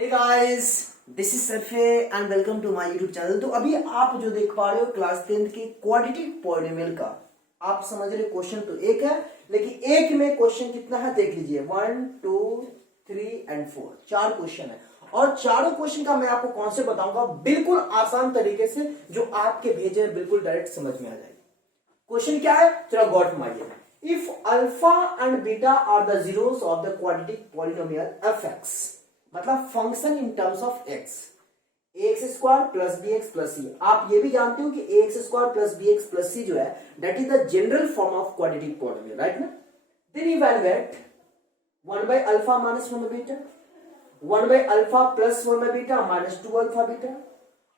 Hey guys, this is सरफे and welcome to my YouTube channel. तो अभी आप जो देख पा रहे हो क्लास 10th की क्वाड्रेटिक पॉलिनोमियल का, आप समझ रहे क्वेश्चन तो एक है, लेकिन एक में क्वेश्चन कितना है देख लीजिए। 1 2 3 एंड 4 चार क्वेश्चन है और चारों क्वेश्चन का मैं आपको कॉन्सेप्ट बताऊंगा बिल्कुल आसान तरीके से, जो आपके भेजे बिल्कुल डायरेक्ट समझ में आ जाएगी। क्वेश्चन क्या है, चलो गौर फरमाइए। If alpha and beta are the zeros of the quadratic polynomial f x, मतलब function in terms of x, x square plus b x plus c. आप ये भी जानते हो कि x square plus b x plus c जो है that is the general form of quadratic polynomial, right ना। Then evaluate 1 by alpha minus 1 by beta, 1 by alpha plus 1 by beta minus 2 alpha beta,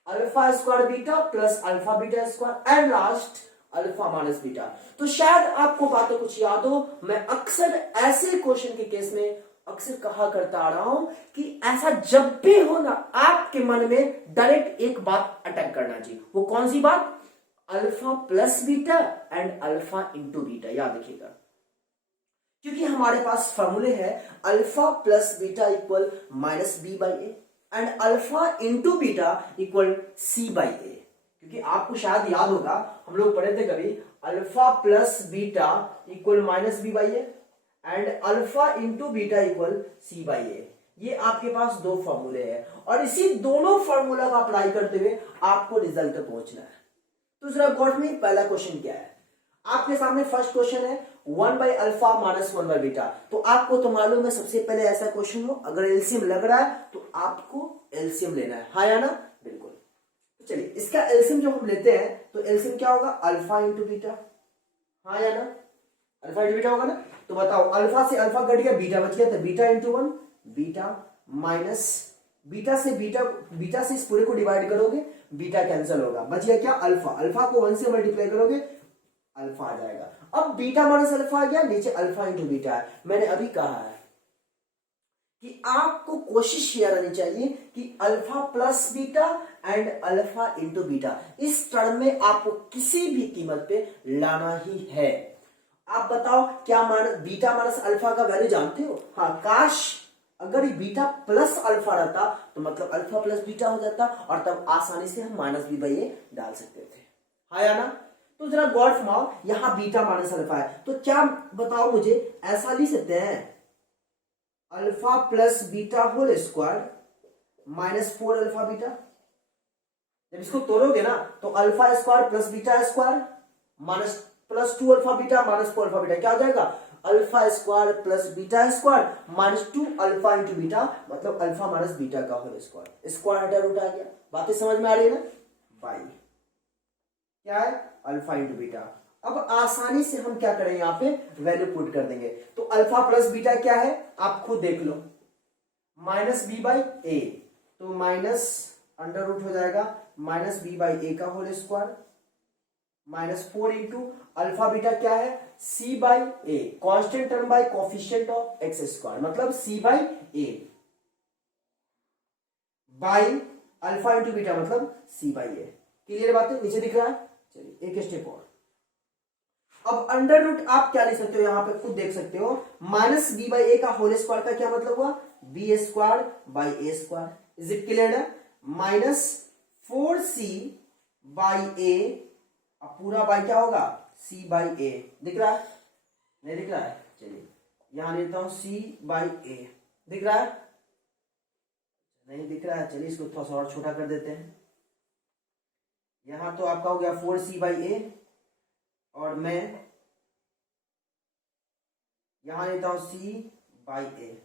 alpha square beta plus alpha beta square and last alpha minus beta. तो शायद आपको बातें कुछ याद हो, मैं अक्सर ऐसे क्वेश्चन के केस में अक्सर कहा करता आ रहा हूं कि ऐसा जब भी हो ना, आपके मन में डायरेक्ट एक बात अटैक करना चाहिए। वो कौन सी बात? Alpha plus beta and alpha into beta. याद रखिएगा, क्योंकि हमारे पास फॉर्मूले है alpha plus beta equal minus B by a and alpha into beta equal c by a. क्योंकि आपको शायद याद होगा, हम लोग पढ़े थे कभी, alpha plus beta equal minus B by a and alpha into beta equal c by a. ये आपके पास दो फॉर्मूले हैं और इसी दोनों फॉर्मूला का अप्लाई करते हुए आपको रिजल्ट पहुंचना है। तो जरा गौर में पहला क्वेश्चन क्या है आपके सामने। फर्स्ट क्वेश्चन है 1 by alpha minus 1 by beta. तो आपको तो मालूम है, सबसे पहले ऐसा क्वेश्चन हो अगर एलसीएम लग रहा है तो आपको एलसीएम लेना है, हाँ या ना? बिल्कुल। तो चलिए इसका एलसीएम जो हम लेते हैं तो एलसीएम क्या होगा? अल्फा इंटू बीटा, हाँ या ना? अल्फा इंटू बीटा होगा ना। तो बताओ, अल्फा से अल्फा कट गया, बीटा बच गया, तो beta into 1 beta minus beta से इस पूरे को डिवाइड करोगे, बीटा कैंसिल होगा, बच गया क्या? अल्फा। अल्फा को 1 से मल्टीप्लाई करोगे, अल्फा आ जाएगा। अब बीटा माइनस अल्फा आ गया, नीचे अल्फा इंटू बीटा है। मैंने अभी कहा है कि आपको कोशिश ये रहनी चाहिए कि alpha plus beta and alpha into beta इस टर्म में आपको किसी भी कीमत पे लाना ही है। आप बताओ, क्या बीटा माइनस अल्फा का वैल्यू जानते हो? हाँ, काश अगर बीटा प्लस अल्फा रहता तो मतलब अल्फा प्लस बीटा हो जाता और तब आसानी से हम माइनस बी बाई ए डाल सकते थे, हाँ या ना। तो जरा गौर फरमाओ, यहां बीटा माइनस अल्फा है तो क्या बताओ मुझे, ऐसा लिख सकते हैं alpha plus beta whole square minus 4 alpha beta. जब इसको तोड़ोगे ना तो alpha square plus beta square minus plus 2 alpha beta minus 4 alpha beta क्या हो जाएगा? Alpha square plus beta square minus 2 alpha into beta, मतलब अल्फा माइनस बीटा का होल स्क्वायर। स्क्वायर हटा रूट आ गया। बातें समझ में आ रही है ना? बाई क्या है? Alpha into beta. अब आसानी से हम क्या करें, यहां पे वैल्यू पुट कर देंगे। तो अल्फा प्लस बीटा क्या है आप खुद देख लो, माइनस बी बाई ए, तो माइनस अंडर रूट हो जाएगा माइनस बी बाई ए का whole square minus 4 into alpha beta क्या है? C by a, constant term by coefficient of x square, मतलब सी by A by alpha into beta मतलब सी by A. Clear बात है? नीचे दिख रहा है? चलिए एक स्टेप और। अब अंडर रूट आप क्या लिख सकते हो, यहां पे खुद देख सकते हो, माइनस बी बाई ए का होल स्क्वायर का क्या मतलब हुआ? B square by A square. Is it clear है? माइनस 4c बाई ए, अब पूरा बाई क्या होगा? c by A. दिख रहा है? नहीं दिख रहा है? चलिए यहां लेता हूं c बाई ए। दिख रहा है? नहीं दिख रहा है? चलिए इसको थोड़ा सा और छोटा कर देते हैं। यहां तो आपका हो गया 4c बाई ए और मैं यहां लेता हूं c बाई ए।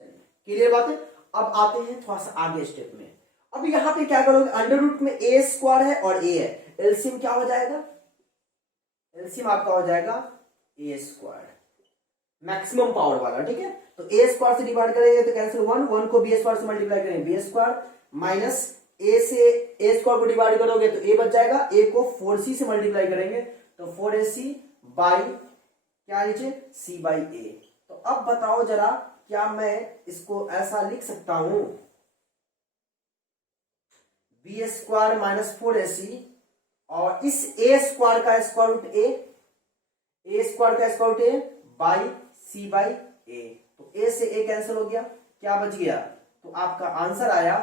चलिए क्लियर बात है? अब आते हैं थोड़ा सा आगे स्टेप में। अब यहां पे क्या करोगे, अंडर रूट में ए स्क्वायर है और ए है, एलसीएम क्या हो जाएगा? एलसीएम आपका हो जाएगा ए स्क्वायर, मैक्सिमम पावर वाला, ठीक है। तो ए स्क्वायर से डिवाइड करेंगे तो कैंसिल 1 को बी स्क्वायर से मल्टीप्लाई करेंगे बी स्क्वायर माइनस ए से ए स्क्वायर को डिवाइड करोगे तो ए बच जाएगा, ए को 4c से मल्टीप्लाई करेंगे तो 4ac बाई क्या नीचे c बाई ए। तो अब बताओ जरा, क्या मैं इसको ऐसा लिख सकता हूं बी स्क्वायर माइनस 4ac और इस ए स्क्वायर का स्क्वायर रूट ए स्क्वायर का square root a by c by ए। तो ए से ए कैंसिल हो गया, क्या बच गया? तो आपका आंसर आया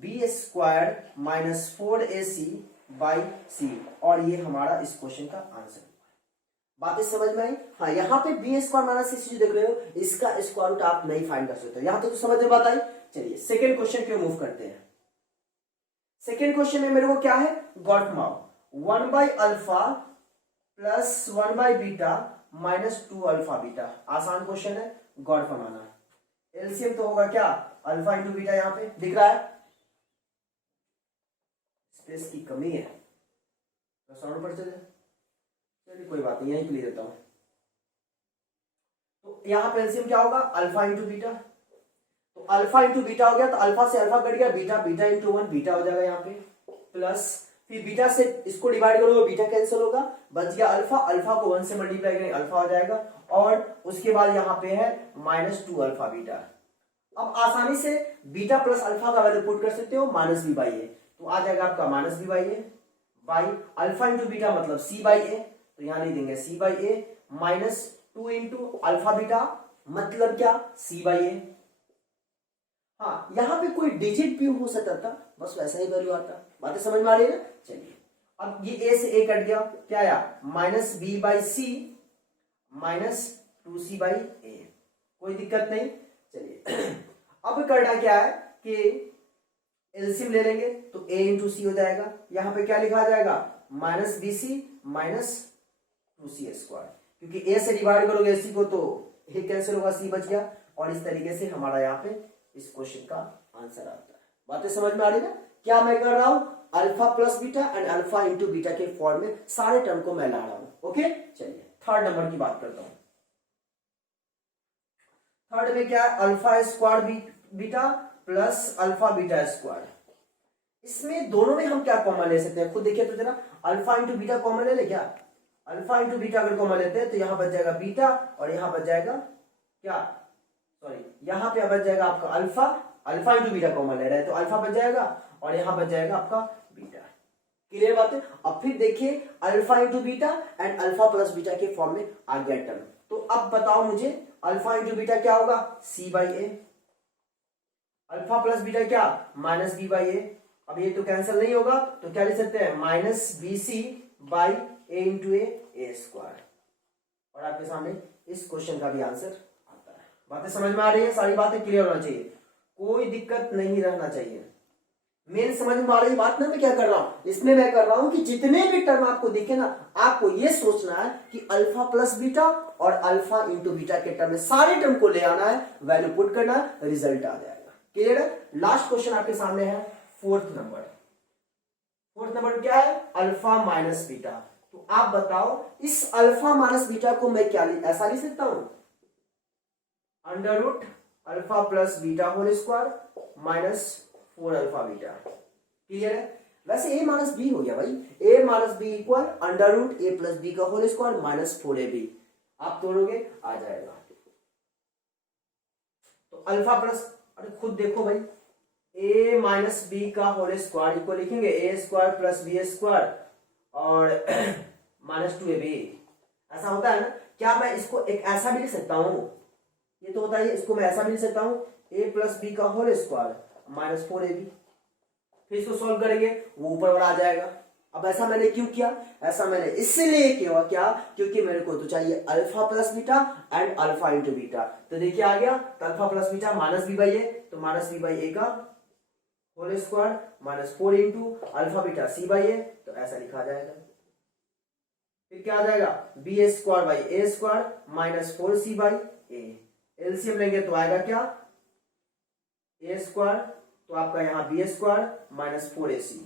b square minus 4ac by c, और ये हमारा इस क्वेश्चन का आंसर। बातें समझ में आई? हाँ, यहाँ पे बी स्क्वायर माइनस सी जो देख रहे हो इसका स्क्वायर रूट आप नहीं फाइंड कर सकते, यहां तक तो समझ में बात आई। चलिए सेकेंड क्वेश्चन की ओर मूव करते हैं। सेकेंड क्वेश्चन में मेरे को क्या है, गॉट माउ 1 by alpha plus 1 by beta minus 2 alpha beta. आसान क्वेश्चन है, गॉट बनाना। एलसीएम तो होगा क्या, अल्फा इंटू बीटा, यहां पे दिख रहा है, स्पेस की कमी है तो साउंड पर चले, चलिए कोई बात नहीं, यहीं पे ले देता हूं। तो यहां पे एलसीएम क्या होगा, अल्फा इंटू बीटा, तो अल्फा इंटू बीटा हो गया, तो अल्फा से अल्फा कट गया, बीटा बीटा इंटू 1 बीटा हो जाएगा यहाँ पे, प्लस फिर बीटा से इसको डिवाइड करोगे बीटा कैंसिल होगा, बच गया अल्फा, अल्फा को 1 से मल्टीप्लाई करेंगे अल्फा हो जाएगा, और उसके बाद यहाँ पे है माइनस 2 अल्फा बीटा। अब आसानी से बीटा प्लस अल्फा का वैल्यू पुट कर सकते हो, माइनस बी बाई ए, तो आ जाएगा आपका minus B by A by alpha into beta मतलब सी बाई ए, तो यहां लिख देंगे C by A minus 2 into alpha beta मतलब क्या, सी बाई ए। हाँ, यहां पे कोई डिजिट भी हो सकता था, बस वैसा ही वैल्यू आता। बातें समझ में आ रही है ना? चलिए अब ये ए से ए कट गया, क्या आया, minus B by c minus 2c by a, कोई दिक्कत नहीं। चलिए अब करना क्या है कि एलसीएम ले लेंगे, तो a इंटू सी हो जाएगा, यहां पे क्या लिखा जाएगा, minus B C minus 2c square, क्योंकि a से डिवाइड करोगे सी को तो a कैंसिल होगा, c बच गया, और इस तरीके से हमारा यहाँ पे इस क्वेश्चन का आंसर आता है। बातें समझ में आ रही है? क्या मैं कर रहा हूं, alpha plus beta and alpha into beta के फॉर्म में सारे टर्म को मैं ला रहा हूं। ओके, चलिए थर्ड नंबर की बात करता हूं। थर्ड में क्या है, alpha square beta plus alpha beta square. इसमें दोनों में हम क्या कॉमन ले सकते हैं, खुद देखिए तो जरा, अल्फा इंटू बीटा कॉमन ले ले क्या, अल्फा इंटू बीटा अगर कॉमन लेते हैं तो यहां बच जाएगा बीटा, और यहां बच जाएगा क्या, सॉरी यहां पे बच जाएगा आपका alpha, alpha into beta common ले रहे हैं तो अल्फा बच जाएगा, और यहां बच जाएगा आपका बीटा। क्लियर बात है? अब फिर देखिए alpha into beta and alpha plus beta के फॉर्म में आ गया टर्म, तो अब बताओ मुझे अल्फा इंटू बीटा क्या होगा, c by a, alpha plus beta क्या, माइनस बी बाई ए। अब ये तो कैंसिल नहीं होगा, तो क्या लिख सकते हैं, minus B C by A into A square, और आपके सामने इस क्वेश्चन का भी आंसर आता है। बातें समझ में आ रही है? सारी बातें क्लियर होना चाहिए, कोई दिक्कत नहीं रहना चाहिए। मेन समझ में आ रही बात ना, मैं क्या कर रहा हूं इसमें, मैं कर रहा हूं कि जितने भी टर्म आपको दिखे ना, आपको ये सोचना है कि अल्फा प्लस बीटा और अल्फा इंटू बीटा के टर्म में सारे टर्म को ले आना है, वैल्यू पुट करना है, रिजल्ट आ जाएगा। क्लियर है? लास्ट क्वेश्चन आपके सामने है फोर्थ नंबर। फोर्थ नंबर क्या है, अल्फा माइनस बीटा। तो आप बताओ इस अल्फा माइनस बीटा को मैं क्या ऐसा लिख सकता हूं, under root alpha plus beta whole square minus 4 alpha beta. Clear है? वैसे a माइनस बी हो गया भाई, a minus B equal under root a plus B का होल स्क्वायर माइनस 4ab, आप तोड़ोगे आ जाएगा। तो अल्फा प्लस, अरे खुद देखो भाई, a माइनस बी का होल स्क्वायर इक्वल लिखेंगे a square plus B square और माइनस 2ab, ऐसा होता है ना। क्या मैं इसको एक ऐसा भी लिख सकता हूं, ये तो होता है, इसको मैं ऐसा भी लिख सकता हूं, a प्लस बी का होल स्क्वायर माइनस 4ab, फिर इसको सॉल्व करेंगे वो ऊपर वाला आ जाएगा। अब ऐसा मैंने क्यों किया, ऐसा मैंने इसलिए किया क्या, क्योंकि मेरे को तो चाहिए alpha plus beta and alpha into beta. तो देखिए आ गया, तो alpha plus beta minus B by ए, तो माइनस बी बाई ए का whole square minus 4 into alpha beta c by ए, तो ऐसा लिखा जाएगा। फिर क्या आ जाएगा, b square by A square minus 4c by a, LCM लेंगे तो आएगा क्या, ए स्क्वायर, तो आपका यहाँ B square minus 4ac।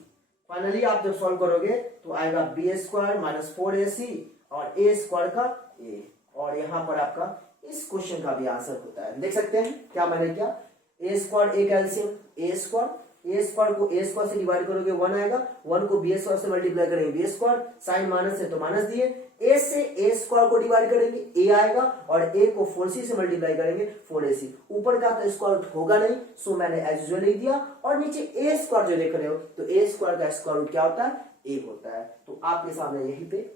Finally आप जब सॉल्व करोगे तो आएगा बी स्क्वायर माइनस 4ac और ए स्क्वायर का ए, और यहाँ पर आपका इस क्वेश्चन का भी आंसर होता है। देख सकते हैं क्या मैंने किया, ए स्क्वायर ए का एलसीएम ए स्क्वायर, ए स्क्वायर को ए स्क्वायर से डिवाइड करोगे 1 आएगा, 1 को बी स्क्वायर से मल्टीप्लाई करेंगे बी स्क्वायर, साइन माइनस है तो माइनस दिए, ए से ए स्क्वायर को डिवाइड करेंगे ए आएगा, और ए को 4c से मल्टीप्लाई करेंगे 4ac। ऊपर का तो स्क्वायर रूट होगा नहीं, सो मैंने एज यूजुअल लिख दिया, और नीचे ए स्क्वायर जो देख रहे हो तो ए स्क्वायर का स्क्वायर रूट क्या होता है, ए होता है। तो आपके सामने यहीं पे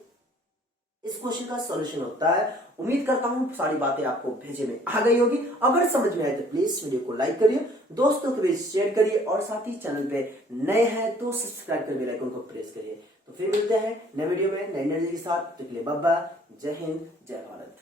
इस क्वेश्चन का सॉल्यूशन होता है। उम्मीद करता हूं सारी बातें आपको भेजे में आ गई होगी। अगर समझ में आए तो प्लीज वीडियो को लाइक करिए, दोस्तों के बीच शेयर करिए और साथ ही चैनल पे नए हैं तो सब्सक्राइब कर बेल आइकन को प्रेस करिए। तो फिर मिलते हैं नए वीडियो में नई एनर्जी के साथ। तो के लिए बाबा, जय हिंद, जय भारत।